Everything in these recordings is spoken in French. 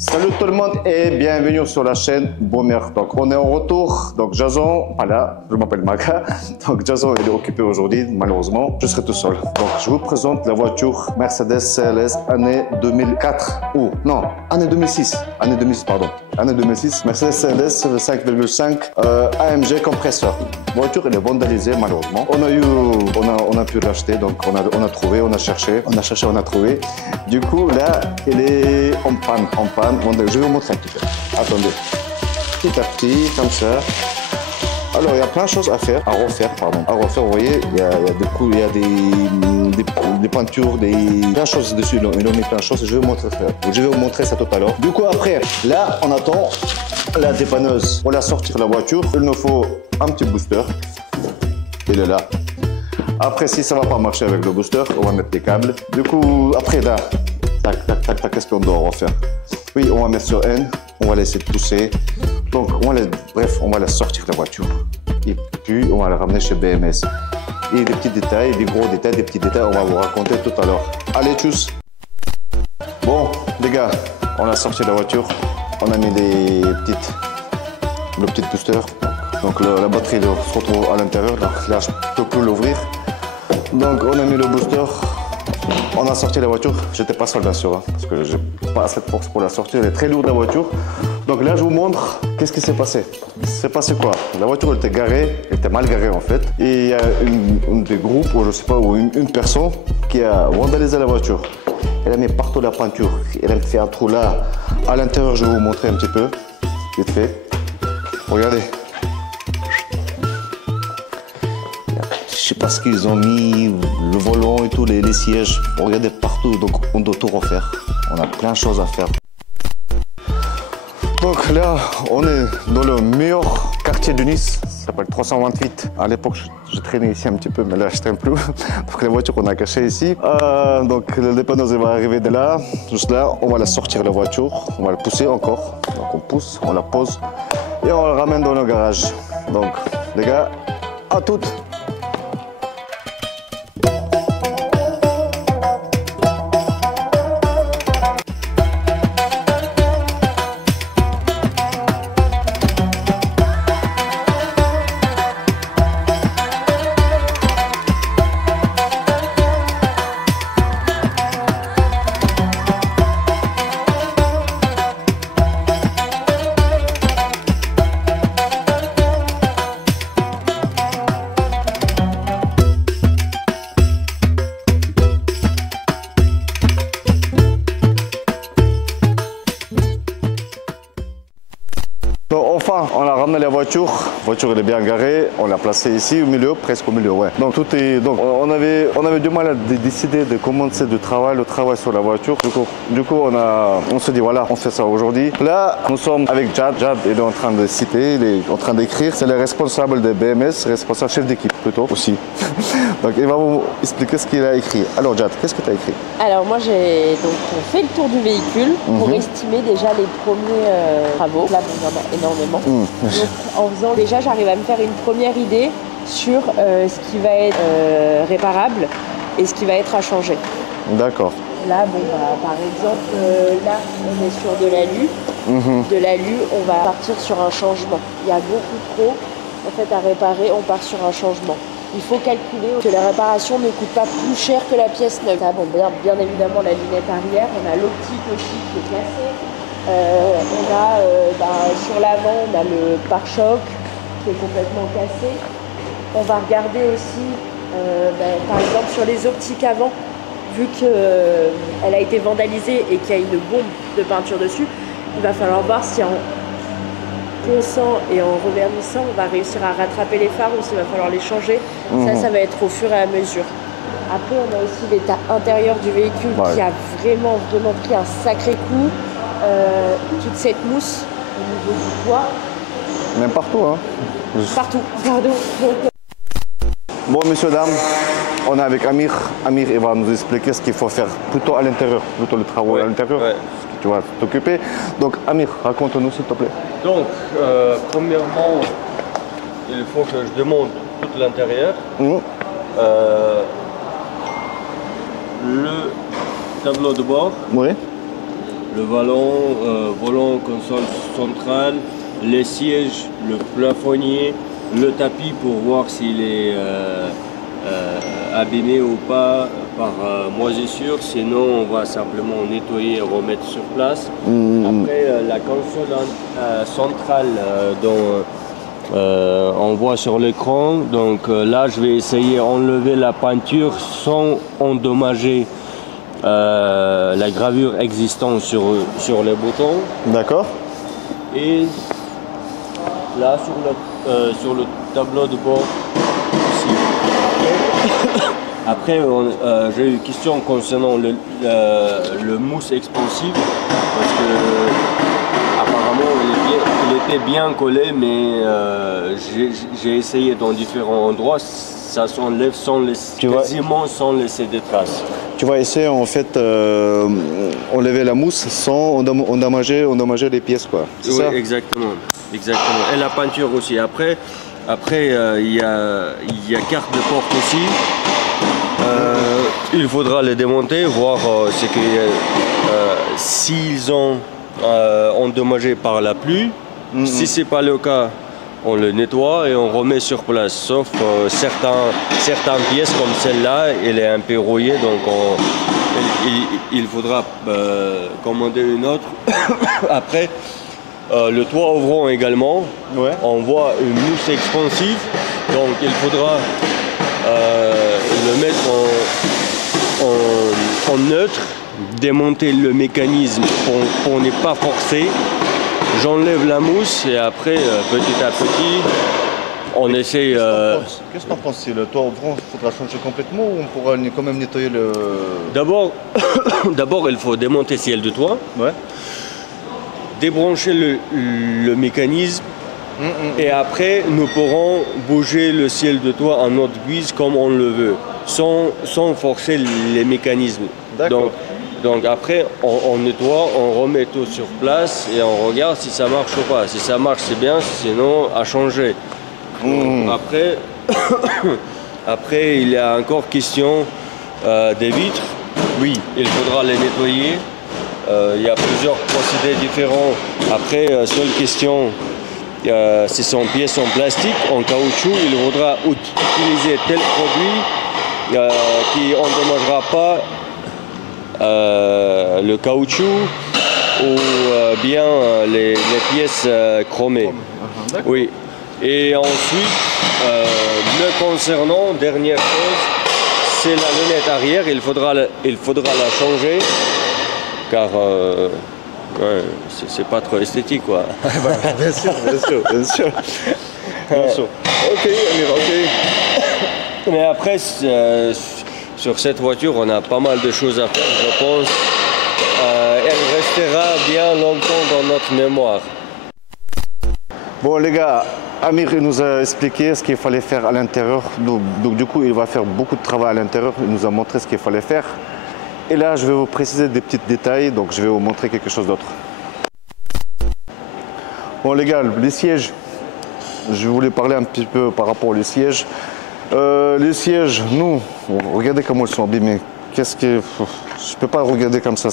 Salut tout le monde et bienvenue sur la chaîne Boomer. Donc on est en retour. Donc Jason, voilà, je m'appelle Maka. Donc Jason il est occupé aujourd'hui, malheureusement. Je serai tout seul. Donc je vous présente la voiture Mercedes CLS année 2004 ou non, année 2006. Année 2006, pardon. Année 2006, Mercedes CLS 5,5 AMG compresseur. La voiture elle est vandalisée malheureusement. On a pu l'acheter, donc on a trouvé, on a cherché, on a trouvé. Du coup là, elle est en panne. Je vais vous montrer un petit peu. Attendez. Petit à petit, comme ça. Alors, il y a plein de choses à faire, à refaire, pardon. À refaire, vous voyez, il y a des coups, il y a des peintures, plein de choses dessus. Ils ont mis plein de choses. Je vais vous montrer ça tout à l'heure. Du coup, après, là, on attend la dépanneuse. Pour la sortir de la voiture, il nous faut un petit booster. Il est là. Après, si ça ne va pas marcher avec le booster, on va mettre des câbles. Du coup, après, là, tac, qu'est-ce qu'on doit refaire? Oui, on va mettre sur N, on va laisser pousser. Donc, on va la sortir de la voiture. Et puis, on va la ramener chez BMS. Et des petits détails, des gros détails, des petits détails, on va vous raconter tout à l'heure. Allez, tchuss! Bon, les gars, on a sorti la voiture. On a mis le petit booster. Donc, la batterie se retrouve à l'intérieur. Donc, là, je ne peux plus l'ouvrir. Donc, on a mis le booster. On a sorti la voiture, j'étais pas seul bien sûr, hein, parce que j'ai pas assez de force pour la sortir, elle est très lourde la voiture. Donc là je vous montre qu'est-ce qui s'est passé. C'est passé quoi? La voiture elle était garée, elle était mal garée en fait. Et il y a une des groupes, ou je sais pas, ou une personne qui a vandalisé la voiture. Elle a mis partout la peinture, elle a fait un trou là. À l'intérieur, je vais vous montrer un petit peu, vite fait. Regardez. Je sais pas ce qu'ils ont mis, le volant et tout, les sièges. Regardez partout, donc on doit tout refaire. On a plein de choses à faire. Donc là, on est dans le meilleur quartier de Nice. Ça s'appelle 328. À l'époque, je traînais ici un petit peu, mais là, je traîne plus. Donc la voiture, on a caché ici. Donc le dépanneuse va arriver de là. Juste là, on va la sortir la voiture. On va la pousser encore. Donc on pousse, on la pose et on la ramène dans le garage. Donc les gars, à toutes. Enfin, on a ramené la voiture. La voiture elle est bien garée. On l'a placée ici au milieu, presque au milieu, ouais. Donc tout est. Donc on avait du mal à décider de commencer le travail sur la voiture. Du coup, on se dit voilà, on fait ça aujourd'hui. Là, nous sommes avec Jad. Jad il est en train de citer, il est en train d'écrire. C'est le responsable de BMS, responsable chef d'équipe plutôt aussi. Donc il va vous expliquer ce qu'il a écrit. Alors Jad, qu'est-ce que tu as écrit? Alors moi j'ai donc fait le tour du véhicule pour estimer déjà les premiers travaux. Là il y en a énormément. Donc en faisant déjà j'arrive à me faire une première idée sur ce qui va être réparable et ce qui va être à changer. D'accord. Là bon par exemple là on est sur de l'alu. De l'alu on va partir sur un changement. Il y a beaucoup trop en fait à réparer, on part sur un changement. Il faut calculer que la réparation ne coûte pas plus cher que la pièce neuve. Ah bon, bien évidemment la lunette arrière, on a l'optique aussi qui est cassée. On a sur l'avant, on a le pare-choc qui est complètement cassé. On va regarder aussi, par exemple sur les optiques avant, vu qu'elle a été vandalisée et qu'il y a une bombe de peinture dessus, il va falloir voir si en ponçant et en revernissant, on va réussir à rattraper les phares ou s'il va falloir les changer. Ça va être au fur et à mesure. Après, on a aussi l'état intérieur du véhicule qui a vraiment pris un sacré coup. Toute cette mousse au niveau du toit. Même partout, hein? Partout, pardon. Bon, messieurs, dames, on est avec Amir. Amir, il va nous expliquer ce qu'il faut faire plutôt à l'intérieur, plutôt le travail à l'intérieur. Ouais. Tu vas t'occuper. Donc, Amir, raconte-nous s'il te plaît. Donc, premièrement, il faut que je démonte tout l'intérieur. Le tableau de bord. Oui. le volant, console centrale, les sièges, le plafonnier, le tapis pour voir s'il est abîmé ou pas par moisissure. Sinon, on va simplement nettoyer et remettre sur place. Après, la console centrale dont on voit sur l'écran. Donc là, je vais essayer d'enlever la peinture sans endommager la gravure existante sur les boutons. D'accord. Et là, sur le tableau de bord aussi. Après, j'ai une question concernant le mousse expansif, parce que apparemment il était bien collé, mais j'ai essayé dans différents endroits, ça s'enlève quasiment sans laisser des traces. Tu vas essayer en fait enlever la mousse sans endommager les pièces, quoi. C'est ça? Exactement. Et la peinture aussi. Après il y a carte de porte aussi. Il faudra les démonter, voir s'ils ont endommagé par la pluie. Si c'est pas le cas, on le nettoie et on remet sur place. Sauf certaines pièces comme celle-là, elle est un peu rouillée, donc il faudra commander une autre. Après, le toit ouvrant également, Ouais. on voit une mousse expansive, donc il faudra le mettre en neutre, démonter le mécanisme pour ne pas forcer. J'enlève la mousse et après, petit à petit, on essaie... Qu'est-ce que tu en penses? Si le toit ouvrant, il faudra changer complètement ou on pourra quand même nettoyer le... D'abord, il faut démonter le ciel de toit, Ouais. débrancher le mécanisme et après, nous pourrons bouger le ciel de toit en notre guise comme on le veut, sans forcer les mécanismes. D'accord. Donc après, on nettoie, on remet tout sur place et on regarde si ça marche ou pas. Si ça marche, c'est bien, sinon, à changer. Après, il y a encore question des vitres. Oui. Il faudra les nettoyer. Il y a plusieurs procédés différents. Après, seule question, si c'est en pièces en plastique, en caoutchouc, il faudra utiliser tel produit qui n'endommagera pas le caoutchouc ou bien les pièces chromées. Oui. Et ensuite, me concernant, dernière chose, c'est la lunette arrière. Il faudra la changer car c'est pas trop esthétique, quoi. Bien sûr. Ok, Amir, ok. Mais après, sur cette voiture, on a pas mal de choses à faire, je pense. Elle restera bien longtemps dans notre mémoire. Bon les gars, Amir il nous a expliqué ce qu'il fallait faire à l'intérieur. Donc du coup, il va faire beaucoup de travail à l'intérieur. Il nous a montré ce qu'il fallait faire. Et là, je vais vous préciser des petits détails. Donc je vais vous montrer quelque chose d'autre. Bon les gars, les sièges. Je voulais parler un petit peu par rapport aux sièges. Les sièges, nous, regardez comment ils sont abîmés. Je peux pas regarder comme ça.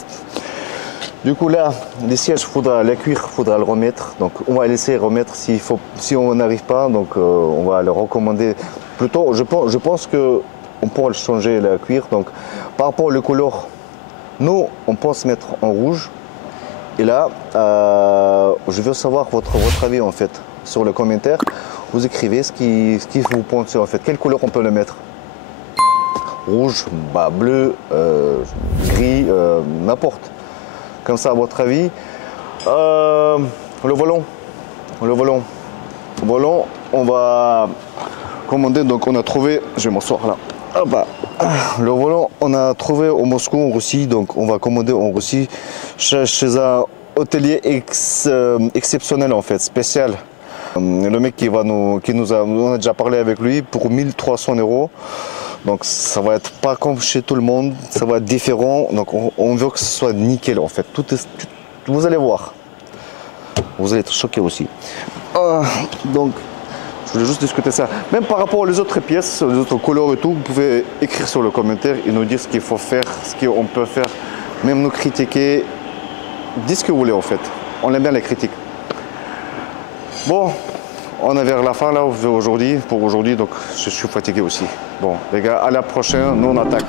Du coup là, les sièges, la cuir, faudra le remettre. Donc on va laisser remettre si on n'arrive pas. Donc on va le recommander. Plutôt, je pense que on pourra le changer la cuir. Donc par rapport au couleur, nous on pense mettre en rouge. Et là, je veux savoir votre avis en fait sur le commentaire. Vous écrivez ce qui vous pensez en fait. Quelle couleur on peut le mettre? Rouge, bleu, gris, n'importe. Comme ça, à votre avis. Le volant, on va commander. Donc on a trouvé, je vais m'asseoir là. Le volant, on a trouvé au Moscou, en Russie. Donc on va commander en Russie chez un hôtelier exceptionnel en fait, spécial. Le mec on a déjà parlé avec lui pour 1300 €. Donc ça va être pas comme chez tout le monde, ça va être différent. Donc on veut que ce soit nickel en fait. Vous allez voir. Vous allez être choqués aussi. Donc je voulais juste discuter ça. Même par rapport aux autres pièces, aux autres couleurs et tout, vous pouvez écrire sur le commentaire et nous dire ce qu'il faut faire, ce qu'on peut faire. Même nous critiquer. dites ce que vous voulez en fait. On aime bien les critiques. Bon, on est vers la fin là aujourd'hui, pour aujourd'hui, donc je suis fatigué aussi. Bon, les gars, à la prochaine, nous on attaque.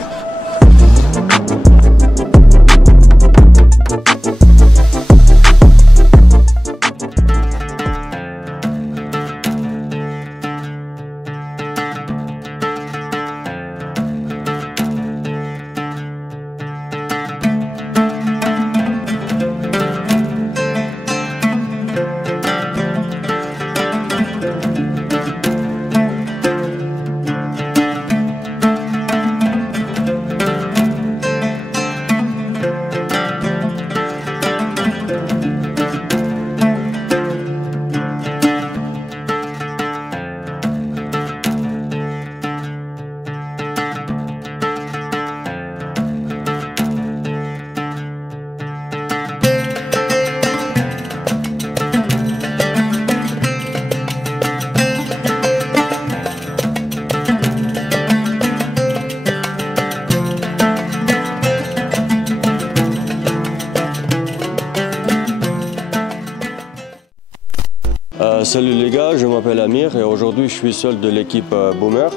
Salut les gars, je m'appelle Amir et aujourd'hui je suis seul de l'équipe Boomer.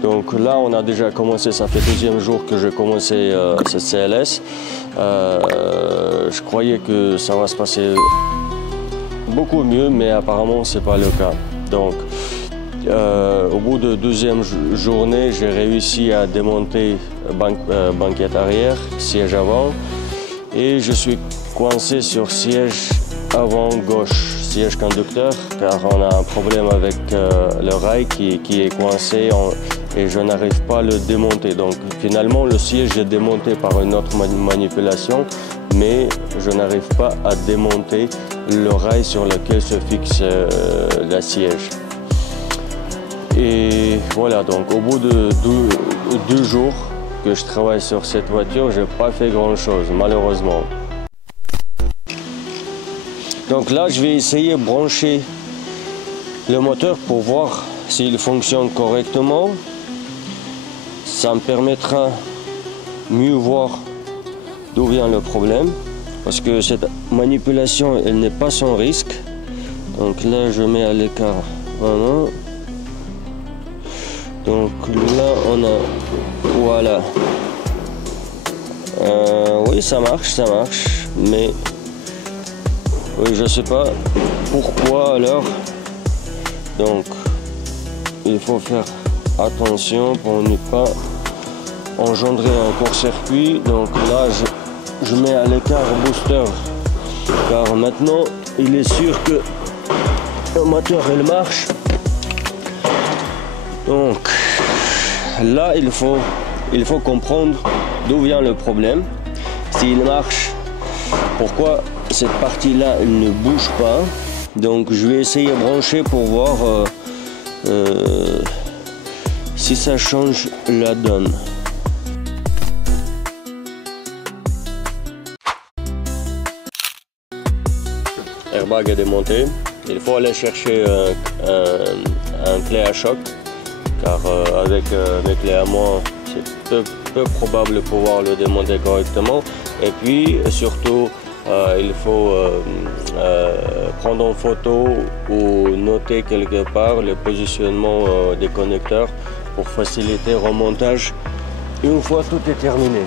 Donc là on a déjà commencé, ça fait deuxième jour que j'ai commencé cette CLS. Je croyais que ça va se passer beaucoup mieux, mais apparemment c'est pas le cas. Donc au bout de deuxième journée, j'ai réussi à démonter banquette arrière, siège avant, et je suis coincé sur siège avant gauche. Siège conducteur, car on a un problème avec le rail qui est coincé et je n'arrive pas à le démonter. Donc finalement le siège est démonté par une autre manipulation, mais je n'arrive pas à démonter le rail sur lequel se fixe le siège. Et voilà, donc au bout de deux jours que je travaille sur cette voiture, je n'ai pas fait grand chose malheureusement. Donc là, je vais essayer de brancher le moteur pour voir s'il fonctionne correctement. Ça me permettra de mieux voir d'où vient le problème. Parce que cette manipulation, elle n'est pas sans risque. Donc là, je mets à l'écart vraiment. Donc là, on a... Voilà. Oui, ça marche, mais... Oui, je sais pas pourquoi alors. Donc, il faut faire attention pour ne pas engendrer un court-circuit. Donc là, je mets à l'écart le booster. Car maintenant, il est sûr que le moteur, il marche. Donc, là, il faut comprendre d'où vient le problème. S'il marche, pourquoi cette partie-là ne bouge pas. Donc je vais essayer de brancher pour voir si ça change la donne. Airbag est démonté. Il faut aller chercher un clé à choc, car avec mes clés à moi, c'est peu probable de pouvoir le démonter correctement. Et puis surtout, il faut prendre en photo ou noter quelque part le positionnement des connecteurs pour faciliter le remontage une fois tout est terminé.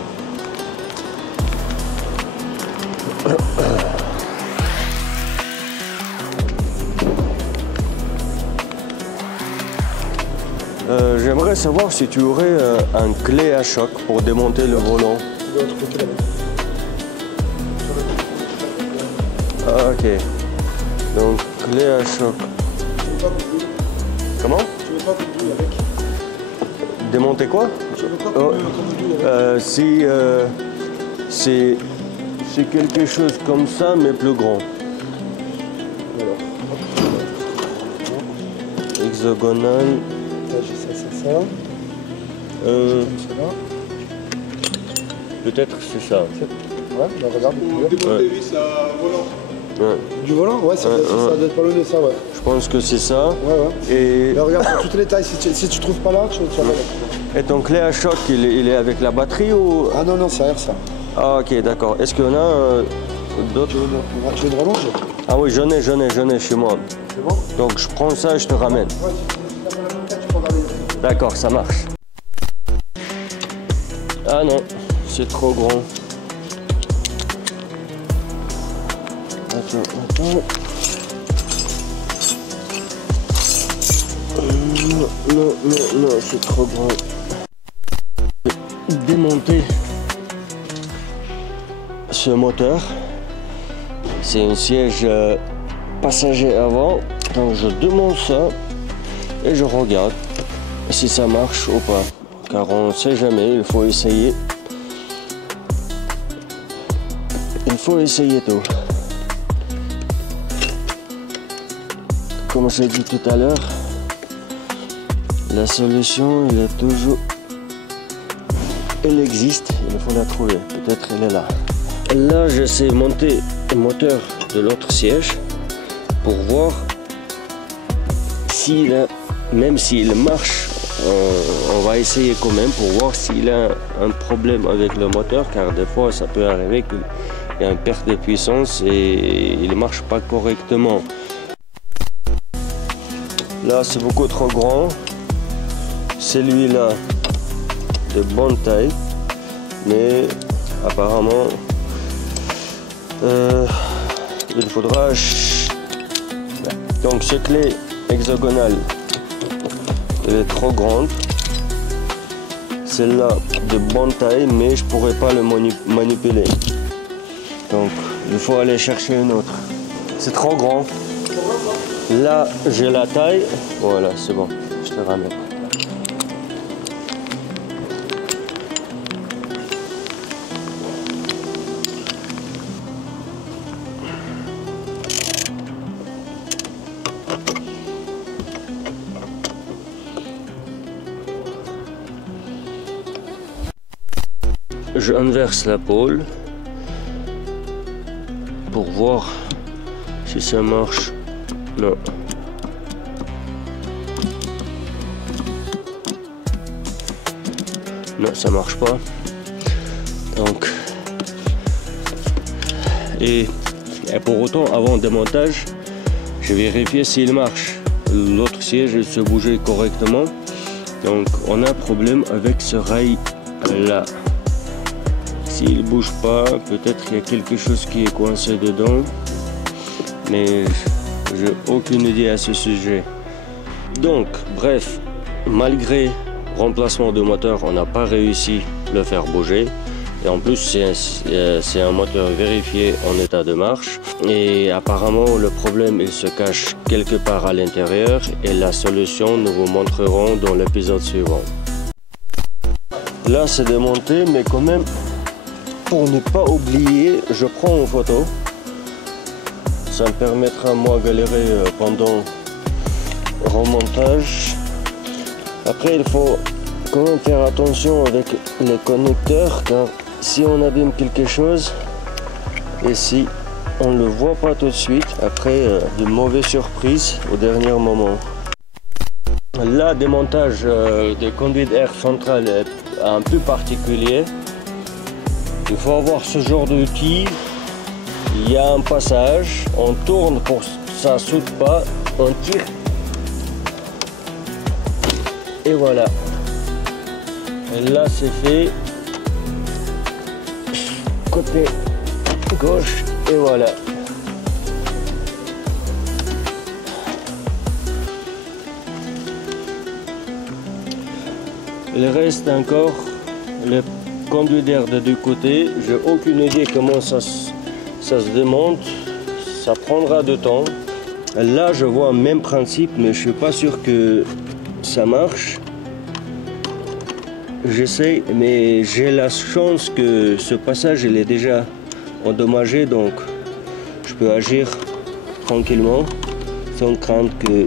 J'aimerais savoir si tu aurais un clé à choc pour démonter le volant. Ah, ok. Donc, clé à choc. Comment? Tu veux pas qu'on bouille avec? Démonter quoi? Tu veux pas qu'on bouille avec? Si c'est quelque chose comme ça, mais plus grand. Alors. Hexagonal. J'ai ça. Peut-être c'est ça. Ouais, bah regarde. Ouais. Ouais. Du volant? Ouais, ça doit être pas loin de ça, ouais. Je pense que c'est ça. Ouais. Et là, regarde toutes les tailles, si tu trouves pas là, tu vas mettre. Et ton clé à choc, il est avec la batterie ou... Ah non, c'est air ça. Ah ok, d'accord. Est-ce qu'il y en a d'autres. Tu veux une rallonge? Ah oui, j'en ai chez moi. C'est bon? Donc je prends ça et je te ramène. Ouais, si tu peux regarder. D'accord, ça marche. Ah non, c'est trop grand. Attends. Non, c'est trop grand. Démonter ce moteur. C'est un siège passager avant. Donc je démonte ça et je regarde si ça marche ou pas. Car on ne sait jamais, il faut essayer. Il faut essayer tout. Comme j'ai dit tout à l'heure, la solution, elle existe, il faut la trouver. Peut-être elle est là. Là, j'essaie de monter le moteur de l'autre siège pour voir même s'il marche. On va essayer quand même pour voir s'il a un problème avec le moteur, car des fois ça peut arriver qu'il y a une perte de puissance et il ne marche pas correctement. Là, c'est beaucoup trop grand. Celui-là, de bonne taille, mais apparemment, il faudra... Donc, cette clé hexagonale, elle est trop grande. Celle-là, de bonne taille, mais je pourrais pas le manipuler. Donc, il faut aller chercher une autre. C'est trop grand. Là, j'ai la taille. Voilà, c'est bon. Je te ramène. Je inverse la pôle pour voir si ça marche. Non. Non, ça marche pas. Donc, et pour autant, avant le démontage, je vérifie s'il marche. L'autre siège il se bougeait correctement. Donc, on a un problème avec ce rail là. S'il bouge pas, peut-être qu'il y a quelque chose qui est coincé dedans. Mais j'ai aucune idée à ce sujet. Donc, bref, malgré remplacement de moteur, on n'a pas réussi à le faire bouger. Et en plus, c'est un moteur vérifié en état de marche. Et apparemment, le problème, il se cache quelque part à l'intérieur. Et la solution, nous vous montrerons dans l'épisode suivant. Là, c'est démonté, mais quand même, pour ne pas oublier, je prends une photo. Ça me permettra, moi, de galérer pendant le remontage. Après, il faut quand même faire attention avec les connecteurs, car si on abîme quelque chose, et si on ne le voit pas tout de suite, après, de mauvaises surprises au dernier moment. Là, démontage de conduite d'air centrale est un peu particulier. Il faut avoir ce genre d'outil. Il y a un passage, on tourne pour que ça ne saute pas, on tire. Et voilà. Et là c'est fait. Côté gauche, et voilà. Il reste encore le conduit d'air de deux côtés. J'ai aucune idée comment ça se démonte. Ça prendra du temps. Là, je vois le même principe, mais je suis pas sûr que ça marche. J'essaie, mais j'ai la chance que ce passage il est déjà endommagé, donc je peux agir tranquillement sans craindre que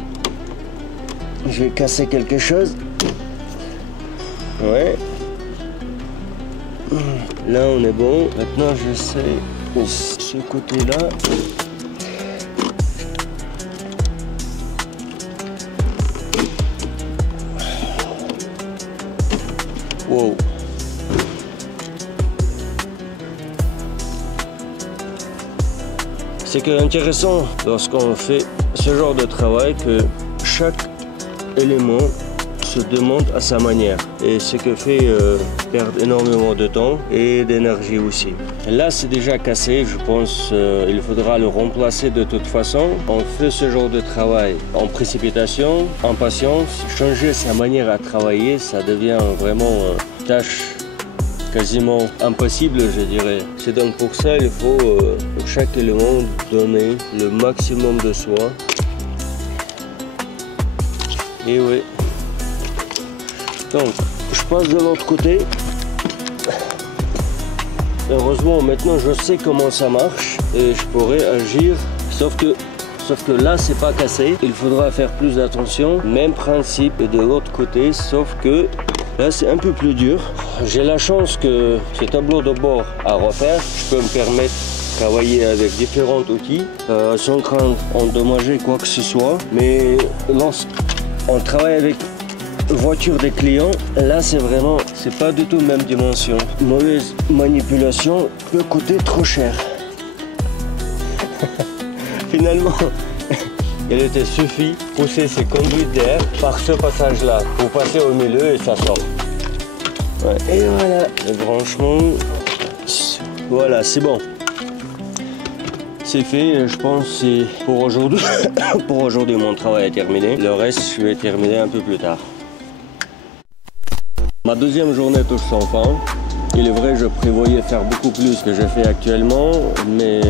je vais casser quelque chose. Ouais. Là on est bon. Maintenant j'essaie ce côté-là. Wow. C'est que intéressant lorsqu'on fait ce genre de travail que chaque élément se demande à sa manière et ce que fait perdre énormément de temps et d'énergie aussi. Là c'est déjà cassé, je pense il faudra le remplacer de toute façon. On fait ce genre de travail en précipitation, en patience. Changer sa manière à travailler, ça devient vraiment une tâche quasiment impossible, je dirais. C'est donc pour ça il faut pour chaque élément donner le maximum de soi. Et oui. Donc, je passe de l'autre côté. Heureusement, maintenant, je sais comment ça marche et je pourrais agir. Sauf que là, c'est pas cassé. Il faudra faire plus d'attention. Même principe de l'autre côté, sauf que là, c'est un peu plus dur. J'ai la chance que ce tableau de bord à refaire, je peux me permettre de travailler avec différents outils sans craindre d'endommager quoi que ce soit. Mais lorsqu'on travaille avec voiture des clients, là c'est pas du tout même dimension. Mauvaise manipulation peut coûter trop cher. Finalement, il était suffi pousser ces conduites d'air par ce passage là pour passer au milieu et ça sort. Ouais, et voilà, le branchement, voilà, c'est bon. C'est fait, je pense que c'est pour aujourd'hui. Pour aujourd'hui, mon travail est terminé. Le reste, je vais terminer un peu plus tard. Ma deuxième journée touche son fin. Il est vrai, je prévoyais faire beaucoup plus que je fais actuellement, mais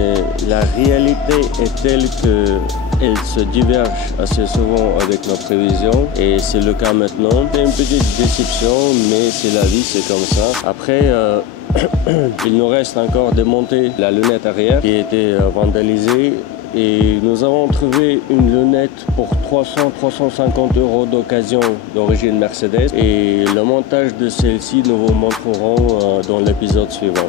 la réalité est telle qu'elle se diverge assez souvent avec nos prévisions et c'est le cas maintenant. C'est une petite déception, mais c'est la vie, c'est comme ça. Après, il nous reste encore démonter la lunette arrière qui a été vandalisée. Et nous avons trouvé une lunette pour 300-350 € d'occasion d'origine Mercedes. Et le montage de celle-ci, nous vous montrerons dans l'épisode suivant.